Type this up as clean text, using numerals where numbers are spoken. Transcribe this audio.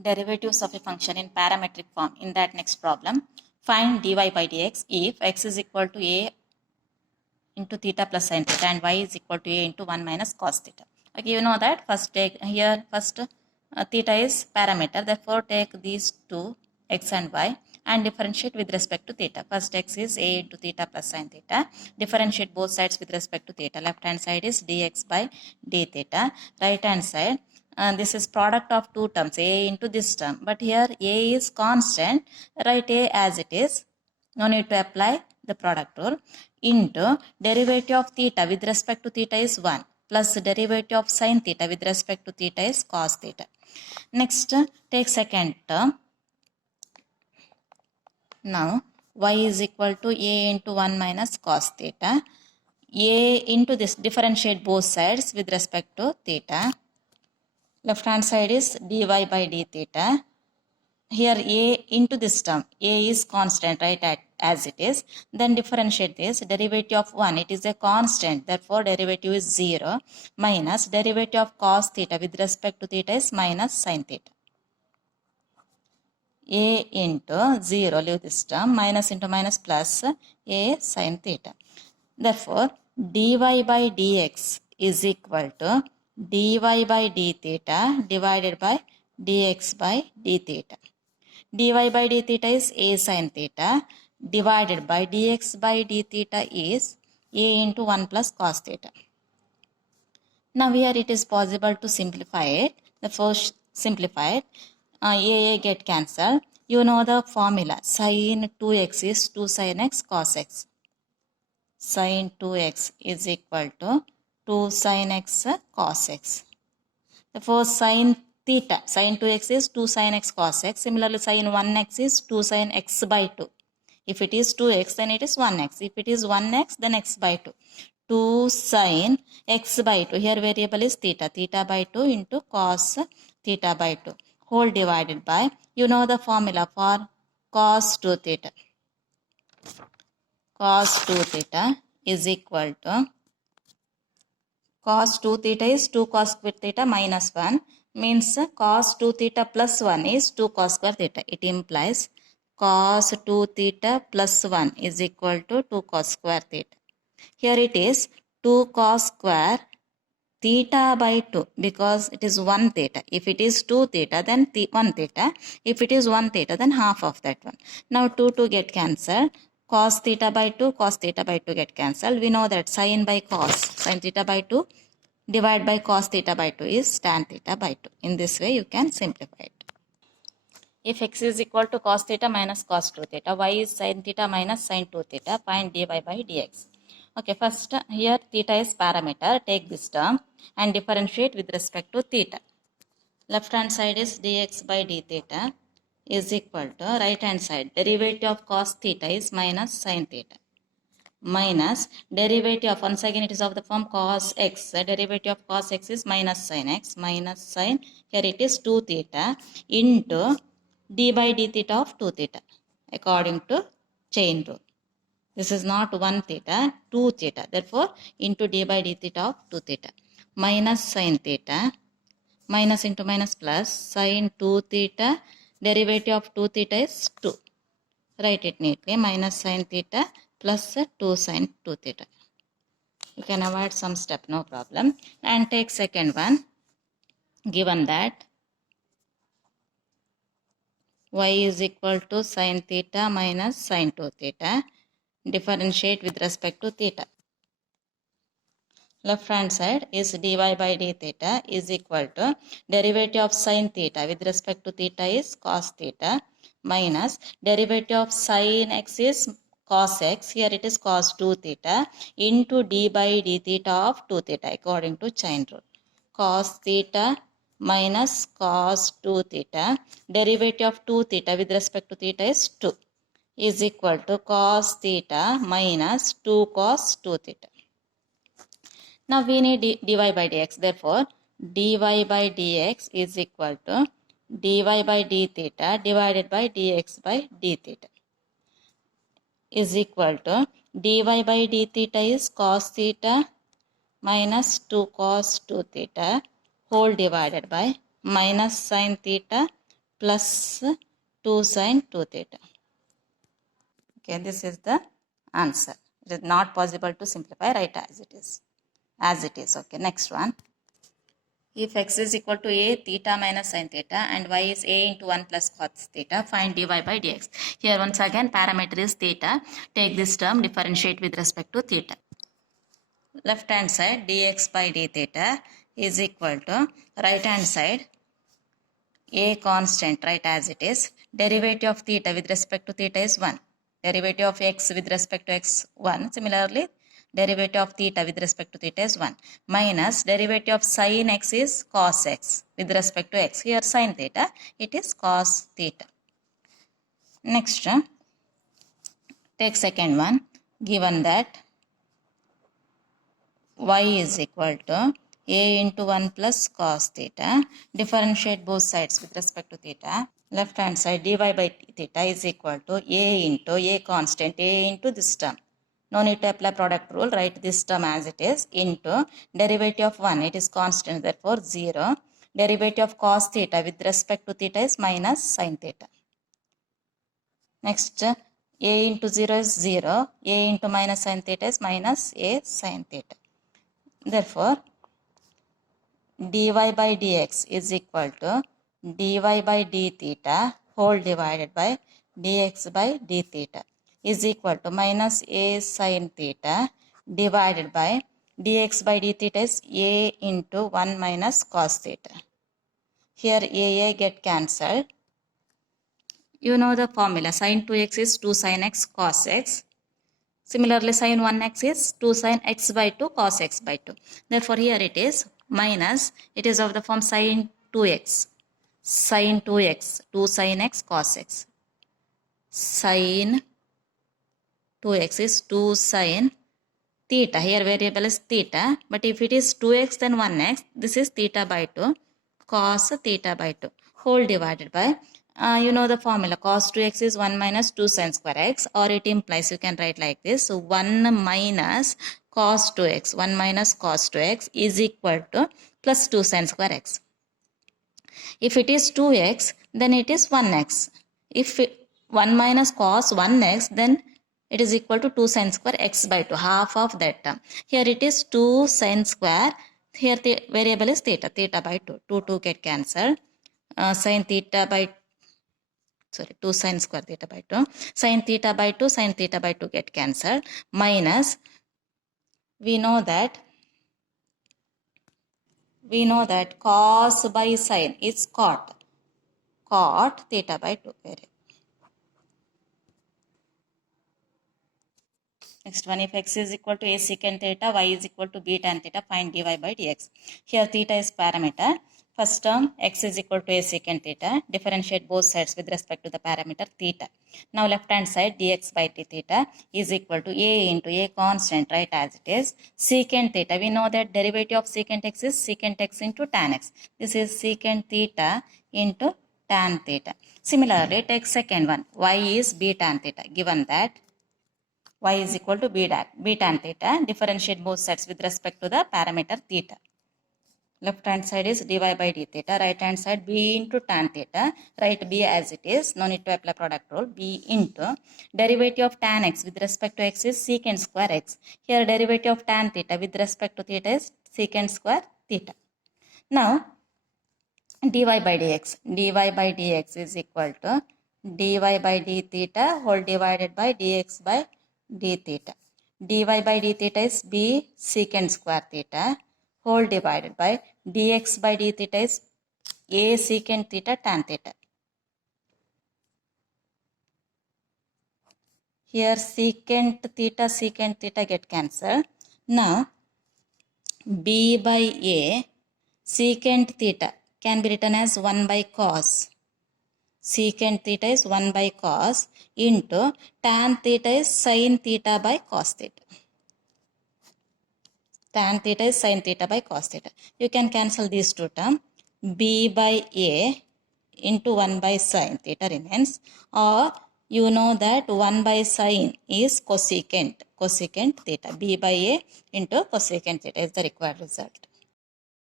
derivatives of a function in parametric form. In that next problem, find dy by dx if x is equal to a into theta plus sin theta and y is equal to a into 1 minus cos theta. Okay, you know that first take here theta is parameter, therefore take these two x and y and differentiate with respect to theta. First x is a into theta plus sin theta, differentiate both sides with respect to theta. Left hand side is dx by d theta, right hand side this is product of two terms a into this term, but here a is constant, write a as it is, no need to apply the product rule, into derivative of theta with respect to theta is 1 plus derivative of sin theta with respect to theta is cos theta. Next take second term. Now y is equal to a into 1 minus cos theta. A into this, differentiate both sides with respect to theta. Left hand side is dy by d theta. Here a into this term, a is constant, right, as it is. Then differentiate this, derivative of 1, it is a constant, therefore derivative is 0, minus derivative of cos theta with respect to theta is minus sin theta. A into 0, leave this term, minus into minus plus a sin theta. Therefore dy by dx is equal to dy by d theta divided by dx by d theta. Dy by d theta is a sin theta divided by dx by d theta is a into 1 plus cos theta. Now here it is possible to simplify it. The first simplify it, a get cancelled. You know the formula, sin 2x is 2 sin x cos x. Sin 2x is equal to 2 sin x cos x. Therefore sin theta, sin 2x is 2 sin x cos x. Similarly, sin 1x is 2 sin x by 2. If it is 2x, then it is 1x. If it is 1x, then x by 2. 2 sin x by 2. Here variable is theta. Theta by 2 into cos theta by 2. Whole divided by, you know the formula for cos 2 theta. Cos 2 theta is equal to, cos 2 theta is 2 cos square theta minus 1, means cos 2 theta plus 1 is 2 cos square theta. It implies cos 2 theta plus 1 is equal to 2 cos square theta. Here it is 2 cos square theta by 2 because it is 1 theta. If it is 2 theta, then 1 theta. If it is 1 theta, then half of that one. Now 2 get cancelled. Cos theta by 2, cos theta by 2 get cancelled. We know that sin by cos, sin theta by 2 divided by cos theta by 2 is tan theta by 2. In this way, you can simplify it. If x is equal to cos theta minus cos 2 theta, y is sin theta minus sin 2 theta, find dy by dx. Okay, first here theta is parameter. Take this term and differentiate with respect to theta. Left hand side is dx by d theta is equal to right hand side. Derivative of cos theta is minus sin theta. Minus derivative of, once again it is of the form cos x. The derivative of cos x is minus sin x. Minus sin, here it is 2 theta into d by d theta of 2 theta according to chain rule. This is not 1 theta, 2 theta. Therefore, into d by d theta of 2 theta. Minus sin theta, minus into minus plus, sin 2 theta, derivative of 2 theta is 2. Write it neatly, minus sin theta plus 2 sin 2 theta. You can avoid some step, no problem. And take second one, given that y is equal to sin theta minus sin 2 theta. Differentiate with respect to theta. Left hand side is dy by d theta is equal to derivative of sin theta with respect to theta is cos theta minus derivative of sin x is cos x, here it is cos 2 theta into d by d theta of 2 theta according to chain rule. Cos theta minus cos 2 theta, derivative of 2 theta with respect to theta is 2 is equal to cos theta minus 2 cos 2 theta. Now we need dy by dx. Therefore, dy by dx is equal to dy by d theta divided by dx by d theta is equal to dy by d theta is cos theta minus 2 cos 2 theta whole divided by minus sin theta plus 2 sin 2 theta. Okay, this is the answer. It is not possible to simplify, right as it is. As it is. Okay, next one. If x is equal to a theta minus sin theta and y is a into 1 plus cos theta, find dy by dx. Here once again parameter is theta. Take this term, differentiate with respect to theta. Left hand side dx by d theta is equal to right hand side a constant, right as it is. Derivative of theta with respect to theta is 1. Derivative of x with respect to x 1. Similarly, derivative of theta with respect to theta is 1. Minus derivative of sin x is cos x with respect to x. Here sin theta, it is cos theta. Next, take second one. Given that y is equal to a into 1 plus cos theta. Differentiate both sides with respect to theta. Left hand side dy by theta is equal to a into a constant, a into this term. No need to apply product rule, write this term as it is, into derivative of 1, it is constant, therefore 0. Derivative of cos theta with respect to theta is minus sin theta. Next, a into 0 is 0, a into minus sin theta is minus a sin theta. Therefore, dy by dx is equal to dy by d theta whole divided by dx by d theta is equal to minus a sin theta divided by dx by d theta is a into 1 minus cos theta. Here a get cancelled. You know the formula, sin 2x is 2 sin x cos x. Similarly, sin 1x is 2 sin x by 2 cos x by 2. Therefore, here it is minus, it is of the form sin 2x. Sin 2x, 2 sin x cos x. Sin 2x is 2 sin theta. Here variable is theta. But if it is 2x then 1x, this is theta by 2 cos theta by 2 whole divided by you know the formula, cos 2x is 1 minus 2 sin square x, or it implies, you can write like this, so 1 minus cos 2x, 1 minus cos 2x is equal to plus 2 sin square x. If it is 2x, then it is 1x. If 1 minus cos 1x, then it is equal to 2 sin square x by 2, half of that term. Here it is 2 sin square, here the variable is theta, theta by 2, 2 get cancelled. Sin theta by 2 sin square theta by 2, sin theta by 2, sin theta by 2 get cancelled, minus, we know that cos by sin is cot theta by 2. Next one, if x is equal to a secant theta, y is equal to b tan theta, find dy by dx. Here theta is parameter. First term, x is equal to a secant theta. Differentiate both sides with respect to the parameter theta. Now left hand side dx by d theta is equal to a into a constant, right as it is. Secant theta, we know that derivative of secant x is secant x into tan x. This is secant theta into tan theta. Similarly, take second one, y is b tan theta. Given that y is equal to b tan theta, differentiate both sides with respect to the parameter theta. Left hand side is dy by d theta, right hand side b into tan theta, write b as it is, no need to apply product rule, b into derivative of tan x with respect to x is secant square x. Here derivative of tan theta with respect to theta is secant square theta. Now dy by dx is equal to dy by d theta whole divided by dx by d theta. Dy by d theta is b secant square theta whole divided by dx by d theta is a secant theta tan theta. Here secant theta get cancelled. Now b by a secant theta can be written as 1 by cos. Secant theta is 1 by cos into tan theta is sin theta by cos theta. Tan theta is sin theta by cos theta. You can cancel these two terms. B by a into 1 by sin theta remains, or you know that 1 by sin is cosecant theta. B by a into cosecant theta is the required result.